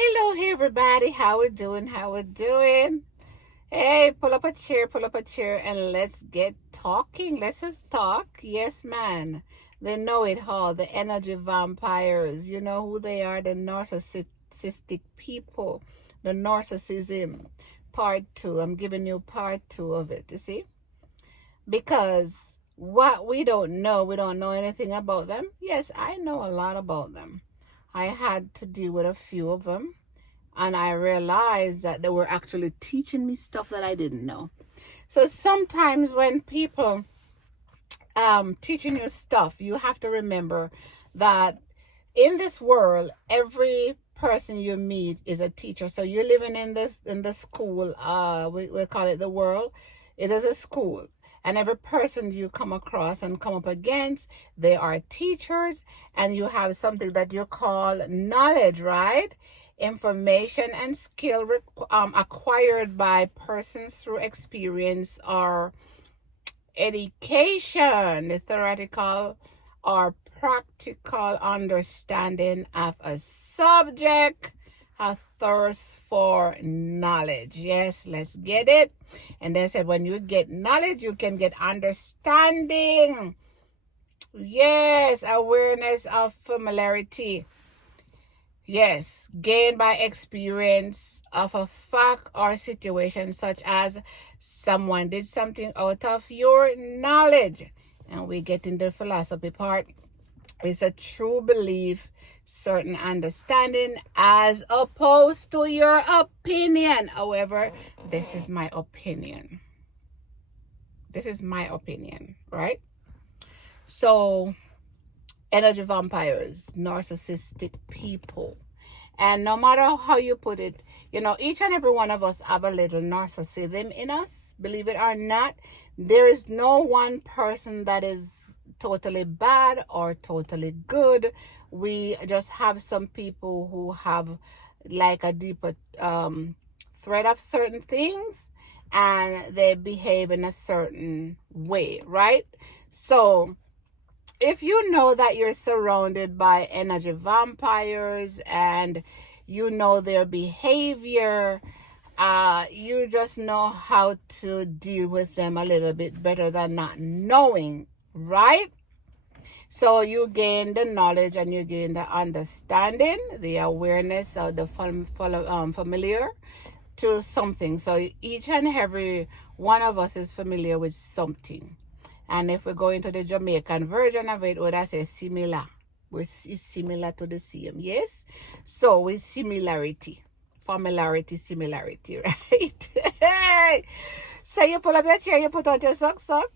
Hello, hey everybody. How we doing? How we doing? Hey, pull up a chair, and let's get talking. Let's just talk. Yes, man. They know it all. The energy vampires. You know who they are? The narcissistic people. The narcissism. Part two. I'm giving you part two of it. You see? Because what we don't know anything about them. Yes, I know a lot about them. I had to deal with a few of them, and I realized that they were actually teaching me stuff that I didn't know. So sometimes when people teaching you stuff, you have to remember that in this world, every person you meet is a teacher. So you're living in the school, we call it the world. It is a school. And every person you come across and come up against, they are teachers, and you have something that you call knowledge, right? Information and skill acquired by persons through experience or education, the theoretical or practical understanding of a subject, a thirst for knowledge. Yes, let's get it. And then said, when you get knowledge, you can get understanding. Yes, awareness of familiarity. Yes, gained by experience of a fact or situation, such as someone did something out of your knowledge. And we get in the philosophy part. It's a true belief, certain understanding, as opposed to your opinion. However, this is my opinion. This is my opinion, right? So, energy vampires, narcissistic people. And no matter how you put it, each and every one of us have a little narcissism in us. Believe it or not, there is no one person that is totally bad or totally good. We just have some people who have like a deeper threat of certain things, and they behave in a certain way, right? So if you know that you're surrounded by energy vampires and you know their behavior, you just know how to deal with them a little bit better than not knowing, right? So you gain the knowledge and you gain the understanding, the awareness of the familiar to something. So each and every one of us is familiar with something. And if we go into the Jamaican version of it, would I say similar? It's similar to the same, yes? So with similarity, familiarity, similarity, right? So you pull up your chair, you put out your socks up,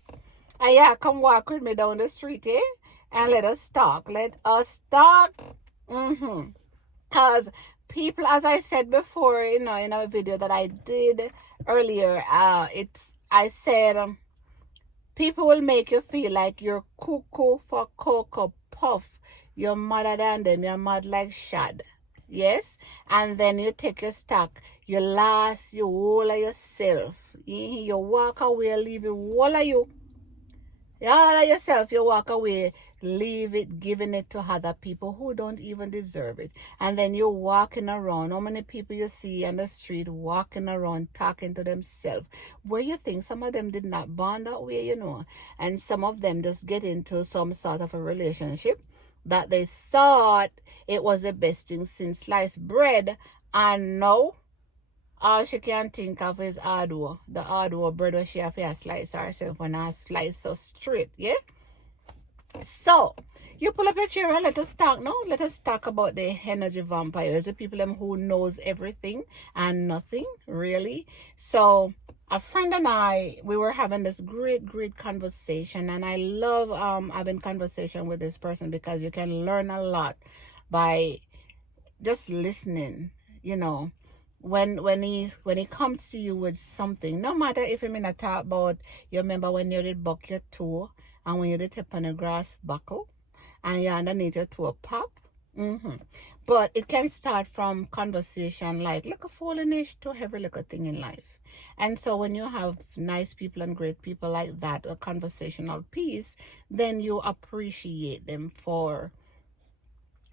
and yeah, come walk with me down the street, eh? And let us talk. Let us talk. Because people, as I said before, in a video that I did earlier, I said, people will make you feel like you're cuckoo for Cocoa Puff. You're madder than them. You're mad like Shad. Yes? And then you take your stock. You last, you all of yourself. You walk away, leave it all of you. All of yourself, you walk away, leave it, giving it to other people who don't even deserve it. And then you're walking around. How many people you see on the street walking around talking to themselves? Where you think some of them did not bond that way, and some of them just get into some sort of a relationship that they thought it was the best thing since sliced bread, and now all she can think of is hardware. The hardware bread where she have to slice herself and I slice so straight, yeah? So, you pull up your chair and let us talk now. Let us talk about the energy vampires, the people who knows everything and nothing, really. So, a friend and I, we were having this great conversation, and I love having conversation with this person because you can learn a lot by just listening, when he comes to you with something, no matter if you mean a talk about, you remember when you did buck your toe and when you did tip on a grass buckle and you underneath your toe pop. But it can start from conversation like look a foolishness to every little thing in life. And so when you have nice people and great people like that, a conversational piece, then you appreciate them for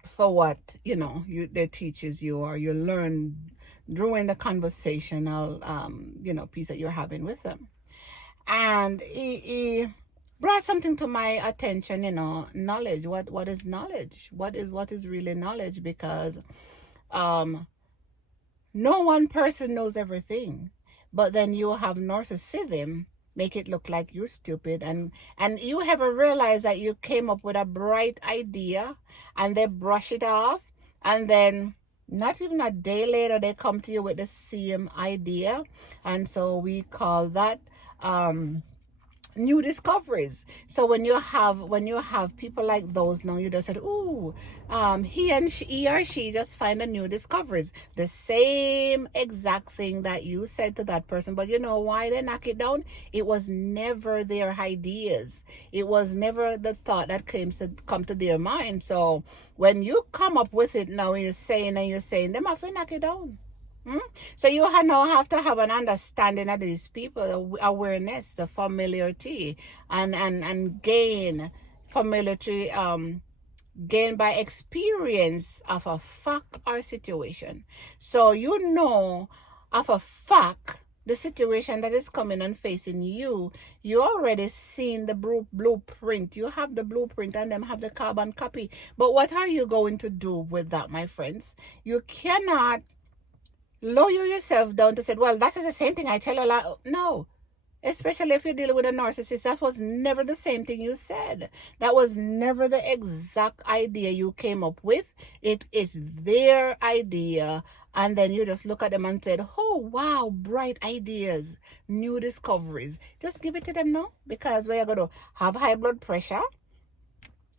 for what they teaches you, or you learn during the conversational piece that you're having with them. And he brought something to my attention, knowledge. What is knowledge? What is really knowledge? Because no one person knows everything, but then you have narcissism make it look like you're stupid, and you ever realize that you came up with a bright idea and they brush it off, and then not even a day later they come to you with the same idea. And so we call that new discoveries. So when you have people like those, now you just said, "Ooh, he or she just find a new discoveries." The same exact thing that you said to that person, but you know why they knock it down? It was never their ideas. It was never the thought that come to their mind. So when you come up with it now, you're saying them have to knock it down. So you now have to have an understanding of these people, awareness, the familiarity, and gain familiarity, gain by experience of a fact or situation. So of a fact, the situation that is coming and facing you, you already seen the blueprint. You have the blueprint and them have the carbon copy. But what are you going to do with that, my friends? You cannot lower yourself down to say, well, that is the same thing I tell a lot. No, especially if you're dealing with a narcissist, that was never the same thing you said. That was never the exact idea you came up with. It is their idea. And then you just look at them and said, oh, wow, bright ideas, new discoveries. Just give it to them now, because we're going to have high blood pressure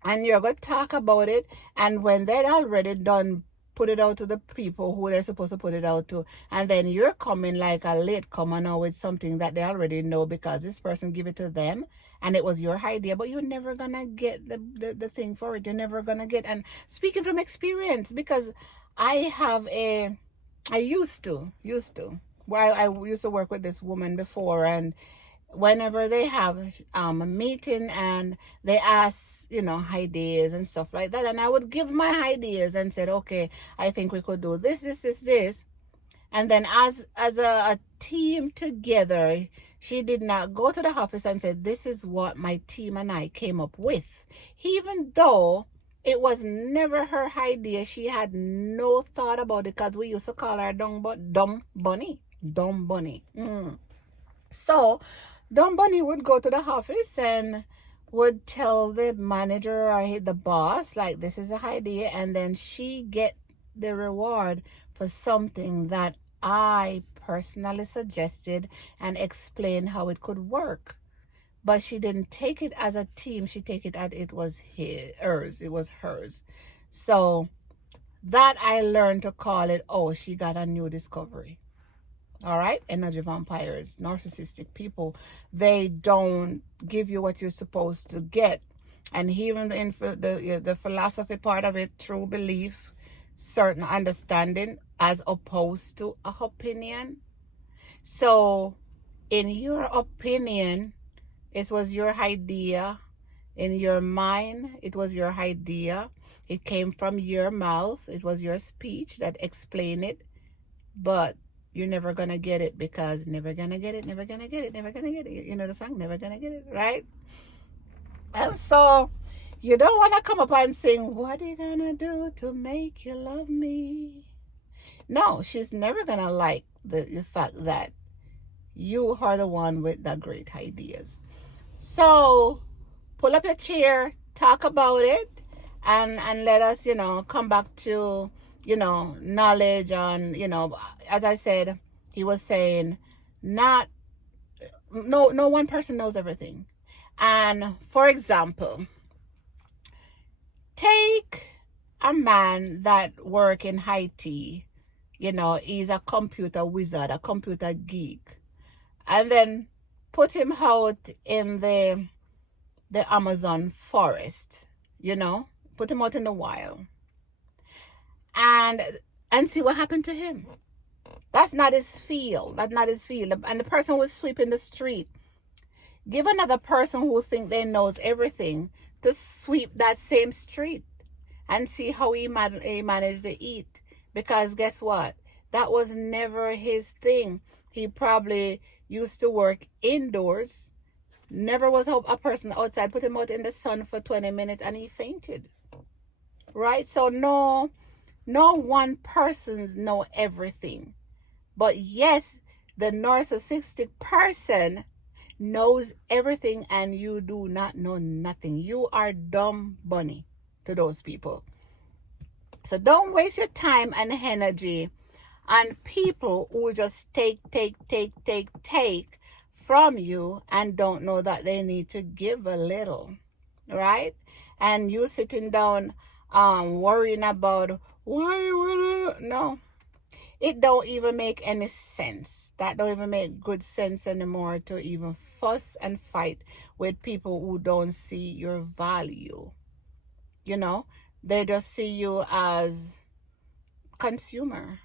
and you're going to talk about it. And when they're already done, put it out to the people who they're supposed to put it out to, and then you're coming like a latecomer now with something that they already know because this person give it to them and it was your idea, but you're never gonna get the thing for it. You're never gonna get. And speaking from experience, because I used to well, I used to work with this woman before, and whenever they have a meeting and they ask, ideas and stuff like that, and I would give my ideas and said, okay, I think we could do this. And then as a team together, she did not go to the office and say, this is what my team and I came up with. Even though it was never her idea, she had no thought about it, because we used to call her dumb bunny. So Dumb Bunny would go to the office and would tell the manager or the boss, like, this is an idea, and then she get the reward for something that I personally suggested and explained how it could work. But she didn't take it as a team. She take it as it was hers. It was hers. So that I learned to call it, oh, she got a new discovery. All right, energy vampires, narcissistic people, they don't give you what you're supposed to get. And even in the philosophy part of it, true belief, certain understanding, as opposed to a opinion. So in your opinion, it was your idea. In your mind, it was your idea. It came from your mouth. It was your speech that explained it. But you're never gonna get it, because never gonna get it. You know the song, never gonna get it, right? And so you don't want to come up and sing, what are you gonna do to make you love me? No, she's never gonna like the fact that you are the one with the great ideas. So pull up your chair, talk about it, and let us, come back to knowledge on, as I said, he was saying, no one person knows everything. And for example, take a man that work in IT, he's a computer wizard, a computer geek, and then put him out in the Amazon forest, put him out in the wild, and see what happened to him. That's not his field. And the person was sweeping the street. Give another person who think they knows everything to sweep that same street. and see how he managed to eat. Because guess what? That was never his thing. He probably used to work indoors, never was a person outside, put him out in the sun for 20 minutes and he fainted. Right? So no one person's know everything. But yes, the narcissistic person knows everything and you do not know nothing. You are dumb bunny to those people. So don't waste your time and energy on people who just take from you and don't know that they need to give a little, right? And you sitting down worrying about why no, it don't even make any sense. That don't even make good sense anymore, to even fuss and fight with people who don't see your value. You know, they just see you as consumer.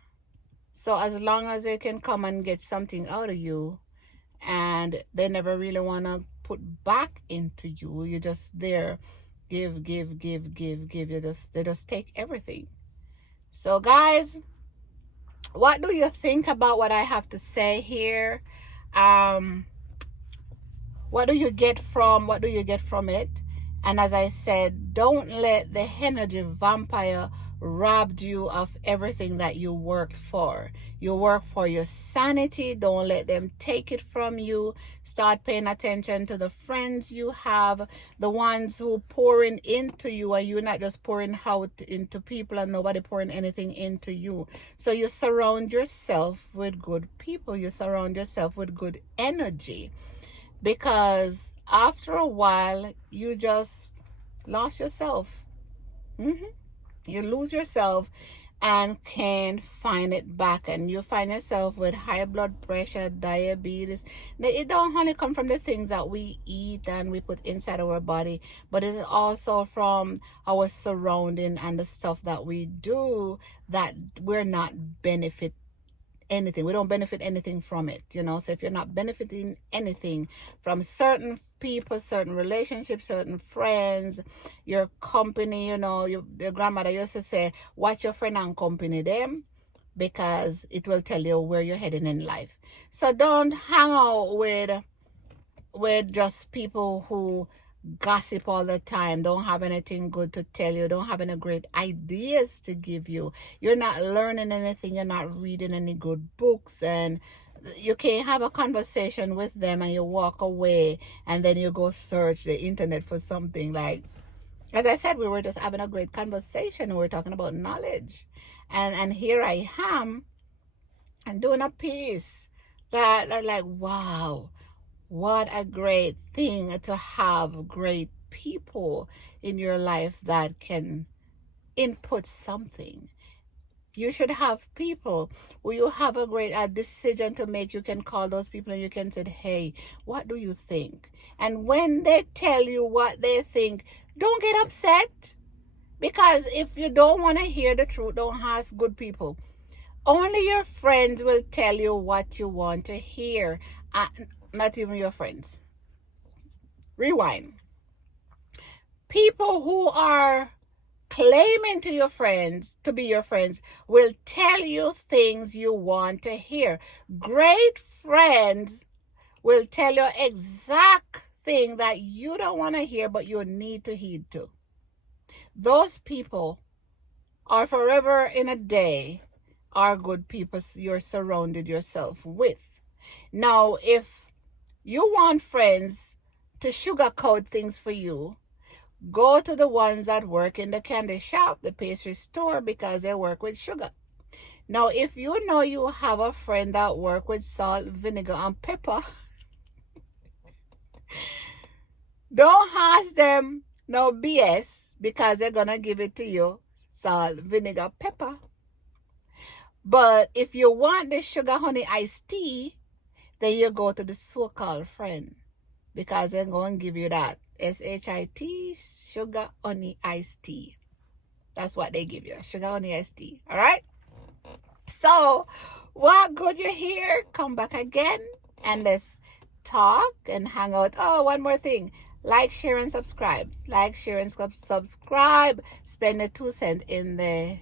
So as long as they can come and get something out of you, and they never really want to put back into you, you're just there, give. They just take everything. So guys, what do you think about what I have to say here? What do you get from it? And as I said, don't let the energy vampire rob you of everything that you worked for. You work for your sanity. Don't let them take it from you. Start paying attention to the friends you have, the ones who pouring into you, and you're not just pouring out into people and nobody pouring anything into you. So you surround yourself with good people. You surround yourself with good energy. Because after a while, you just lost yourself. You lose yourself and can't find it back. And you find yourself with high blood pressure, diabetes. It don't only come from the things that we eat and we put inside our body, but it is also from our surrounding and the stuff that we do that we're not benefiting anything. We don't benefit anything from it, you know. So if you're not benefiting anything from certain people, certain relationships, certain friends, your company, you know, your grandmother used to say, watch your friend and company them, because it will tell you where you're heading in life. So don't hang out with just people who gossip all the time, don't have anything good to tell you, don't have any great ideas to give you. You're not learning anything, you're not reading any good books, and you can't have a conversation with them and you walk away and then you go search the internet for something. Like, as I said, we were just having a great conversation. We were talking about knowledge, and here I am and doing a piece that like, wow, what a great thing to have great people in your life that can input something. You should have people where you have a great decision to make. You can call those people and you can say, hey, what do you think? And when they tell you what they think, don't get upset. Because if you don't want to hear the truth, don't ask good people. Only your friends will tell you what you want to hear. Not even your friends. Rewind. People who are claiming to be your friends will tell you things you want to hear. Great friends will tell you exact thing that you don't want to hear, but you need to heed to. Those people are forever in a day are good people you're surrounded yourself with. Now, if you want friends to sugarcoat things for you, go to the ones that work in the candy shop, the pastry store, because they work with sugar. Now, if you know you have a friend that work with salt, vinegar, and pepper, don't ask them no BS, because they're going to give it to you, salt, vinegar, pepper. But if you want the sugar honey iced tea, then you go to the so-called friend, because they're going to give you that SHIT, sugar honey iced tea. That's what they give you, sugar honey iced tea. All right. So, what good you hear? Come back again and let's talk and hang out. Oh, one more thing. Like, share, and subscribe. Like, share, and subscribe. Spend a 2 cent in the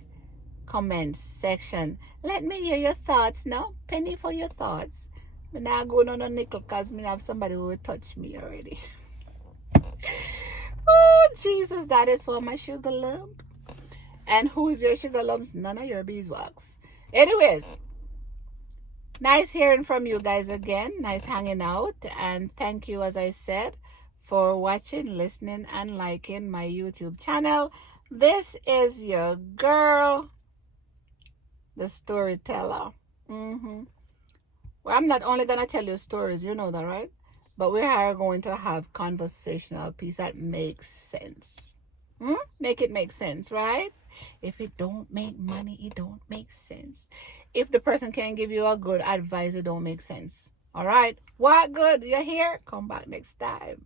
comments section. Let me hear your thoughts now. Penny for your thoughts. I'm not going on a nickel because I have somebody who will touch me already. Oh, Jesus, that is for my sugar lump. And who is your sugar lumps? None of your beeswax. Anyways, nice hearing from you guys again. Nice hanging out. And thank you, as I said, for watching, listening, and liking my YouTube channel. This is your girl, the storyteller. Well, I'm not only going to tell you stories, you know that, right? But we are going to have conversational piece that makes sense. Make it make sense, right? If it don't make money, it don't make sense. If the person can give you a good advice, it don't make sense. All right? What good? You're here? Come back next time.